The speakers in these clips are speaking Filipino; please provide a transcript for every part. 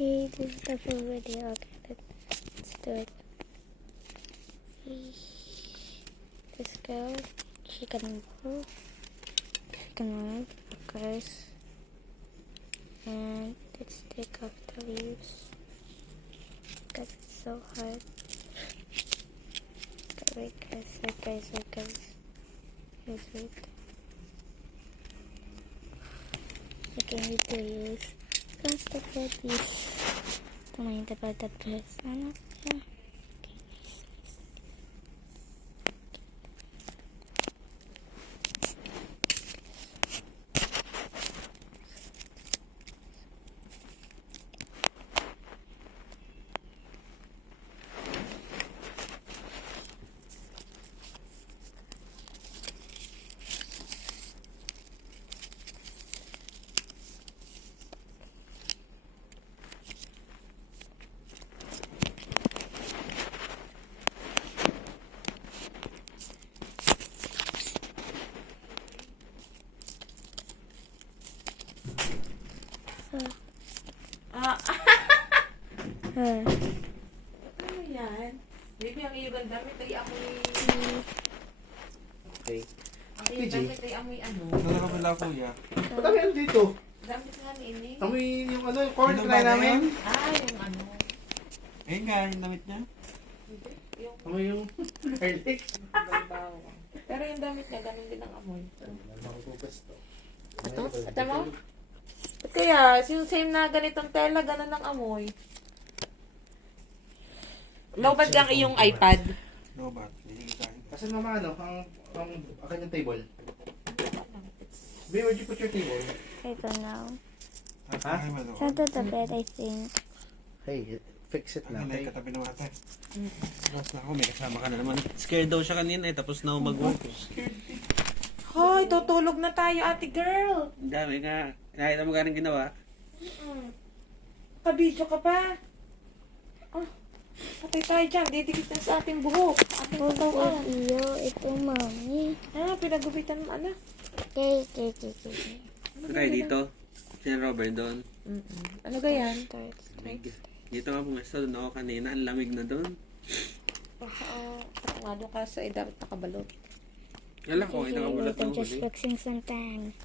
Okay, this is the full video. Okay, let's do it. This girl, chicken bowl, chicken wing, guys, and let's take off the leaves because it's so hard. Okay, wait guys. Here's it. Okay, need to use plastic patties to make the butter press. Ano? Yeah. Ano yan? Baby, ang iyong damit ay amoy... Okay. Ang iyong damit ay amoy ano? Ano ka pala kuya? Ba't ang yan dito? Damit nga ni ini. Amoy yung ano, yung corn Ano try ba namin. yan? Yung ano. Ayun nga, yung damit niya. Hindi. Yung Amoy yung garlic. bawang. Pero yung damit niya, ganun din ang amoy. Ito? Ito mo? Ba't kaya? Yung same na ganitong tela, ganun ang amoy. Lowbad ang iyong iPad. No, ba't? Hindi tayo. Kasi mama ano, ang kanyang table. Babe, where'd you put your table? I don't know. Ha? It's under the bed, I think. Hey, fix it na. Ano na Okay? yung katabi ng ate? Tapos na ako, may kasama ka na naman. Scared daw siya kanina eh, tapos na ako mag-work. Hoy, tutulog na tayo, ate girl. Ang dami nga. Nakita mo ganang ginawa? Kabidyo ka pa. Oh, patay tayo dyan. Didikit na sa ating buhok. Ating Ito katawan. iyo, ito mami. Pinagupitan mo, anak. Okay. Ito tayo dito. Si Robert doon. Ano gayan? Dito nga pumesto doon ako kanina. Ang lamig na doon. Nga doon ka sa dapat nakabalot. Wala ko, ay nakabulat I'm ng just huli. fixing something.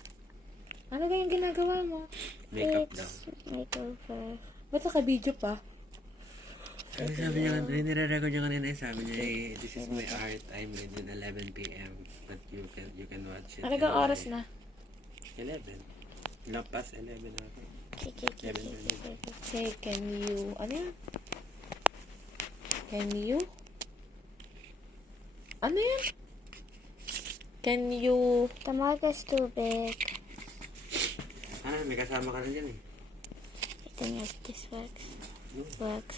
Ano gayan ginagawa mo? Makeup daw. It's makeover. Ba't nakabidyo pa? Kasi sabi niya, nire-record niya kanina, sabi niya, this is my art, I'm within 11 p.m. But you can watch it. Ano gang oras na? 11. Lapas 11 ako. Okay, can you... Ano yan? Can you... Ano yan? Can you... The mug is too big. May kasama ka na dyan eh. I think if this works. Works.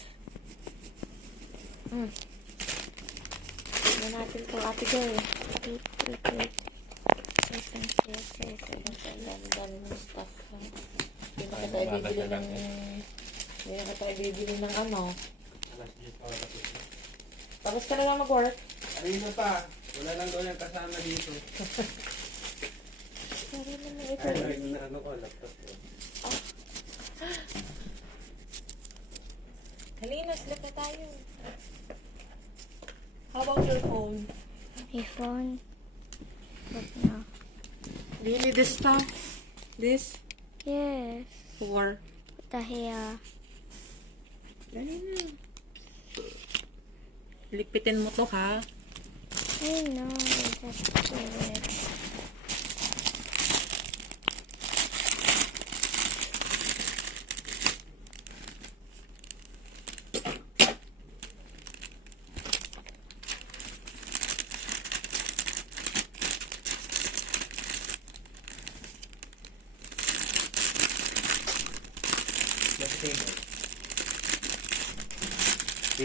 Tignan natin ito, ate girl. Wait. I can see it. Ang dami ng stuff. Hindi na ka tayo bibili ng... Hindi na ka tayo bibili ng ano. Tapos ka na lang mag-work. Alin na pa? Wala lang daw yung kasama dito. Sorry naman ito. Ay, na ano ko, laptop ko. Halina, sleep na tayo. How about your phone? My phone. But no. Do you need this stuff? This? Yes. For? The hair. Dali na. Lipitin mo to, ha? I know. Just do it. Table.